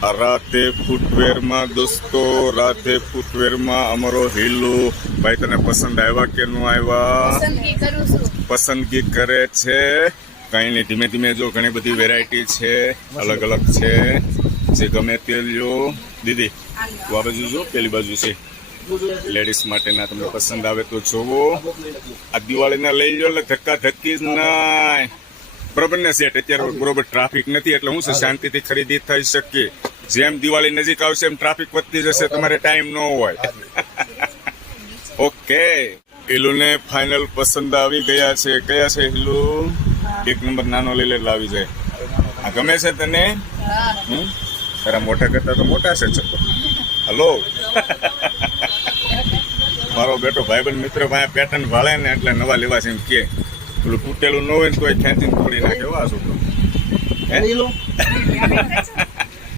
રાતે ફૂટવેરમાં દોસ્તો, રાતે ફૂટવેરમાં અમારો હીલો ભાઈ, તને પસંદ આવ્યા કે ન આવ્યા? પસંદગી કરું છું. પસંદગી કરે છે. કઈ નહીં, ધીમે ધીમે જો ઘણી બધી વેરાયટી છે, અલગ અલગ છે, જે ગમે તે લ્યો. દીદી તું આ બાજુ જો, પેલી બાજુ છે લેડીઝ માટેના, તમને પસંદ આવે તો જોવો. આ દિવાળીના લઈ લો એટલે ધક્કા ધક્કી જ નાય, બરોબર ને સેટ? અત્યારે બરોબર ટ્રાફિક નથી એટલે હું છે, શાંતિથી ખરીદી થઈ શકે. જેમ દિવાળી નજીક આવશે એમ ટ્રાફિક વધતી જશે, તમારે ટાઈમ ન હોય. ઓકે, હિલુને ફાઇનલ પસંદ આવી ગયા છે. કયા છે હિલુ? એક નંબર નાનો લઈ લે એટલે આવી જાય. આ ગમે છે તને? તારા મોટા કરતા તો મોટા છે ચપ્પલ. હલો મારો બેટો ભાઈબંધ મિત્ર ભાઈ પેટર્ન ભાળે ને એટલે નવા લેવા છે એમ કે. પેલું તૂટેલું ન હોય ને તો ખેંચીને તોડી નાખે. એવા છોકરો